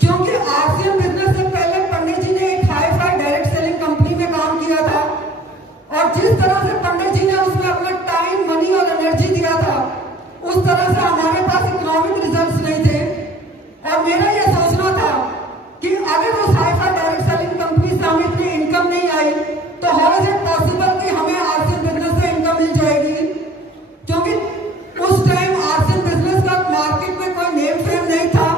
क्योंकि RCM business से पहले पंडित जी ने एक hi fi direct selling company में काम किया था, और जिस तरह से पंडित जी ने उसमें अपना टाइम, मनी और एनर्जी दिया था, उस तरह से हमारे पास इकोनॉमिक रिजल्ट्स नहीं थे। और मेरा यह सोचना था कि अगर उस hi fi direct selling company से हमें इतनी इनकम नहीं आई, तो हाउ इज इट पॉसिबल कि हमें आरसीएम बिजनेस से इनकम मिल जाएगी? क्योंकि उस टाइम आरसीएम बिजनेस का मार्केट में कोई नेम फेम नहीं था,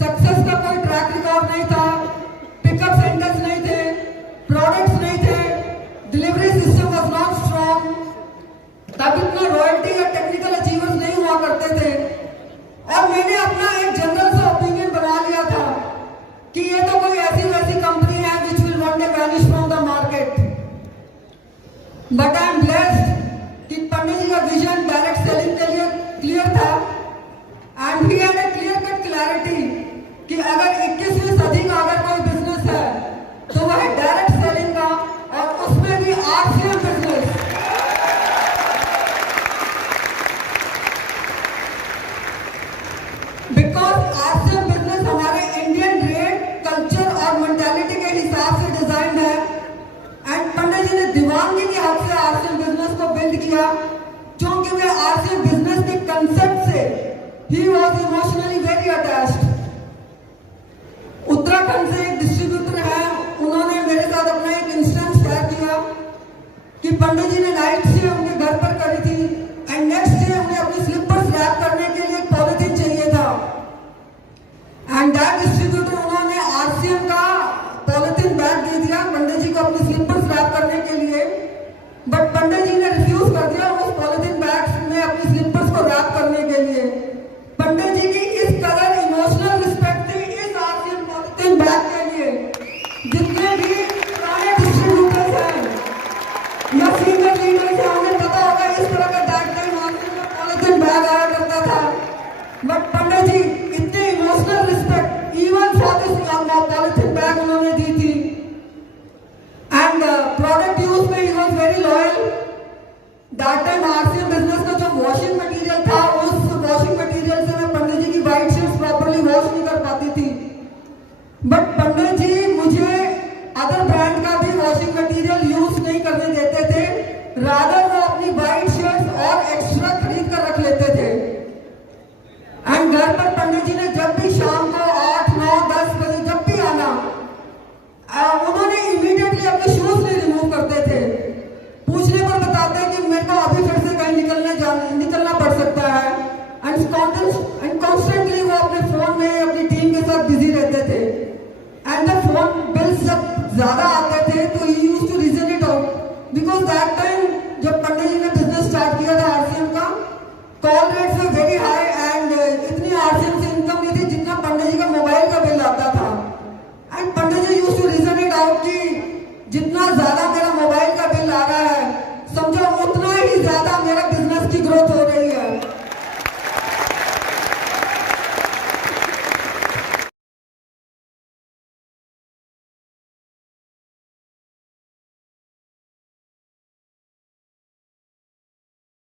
सक्सेस का कोई ट्रैक रिकॉर्ड नहीं था, पिकअप सेंटर्स नहीं थे, प्रोडक्ट्स नहीं थे, delivery system was not strong, तब इतना रॉयल्टी या टेक्निकल अचीवर्स नहीं हुआ करते थे। और मैंने अपना एक जनरल सा ओपिनियन बना लिया था कि ये तो कोई ऐसी वैसी कंपनी है which will one day vanish from the market. But I am blessed कि पंडित जी का विजन डायरेक्ट सेलिंग के लिए क्लियर था, and he had a clear cut clarity कि अगर 21वीं सदी का अगर कोई बिजनेस है तो वह है डायरेक्ट सेलिंग का, और उसमें भी RCM business. Because RCM business हमारे इंडियन रेट, कल्चर और मेंटालिटी के हिसाब से डिजाइन है, एंड पंडित जी ने दीवानगी के हद से आरसीएम बिजनेस को बिल्ड किया, क्योंकि वे आरसीएम बिजनेस के कंसेप्ट से he was emotionally very attached. Uttarakhand से एक डिस्ट्रीब्यूटर है, उन्होंने मेरे साथ अपना एक इंस्टेंस शेयर किया कि पंडित जी ने नाइट से उनके घर पर करी थी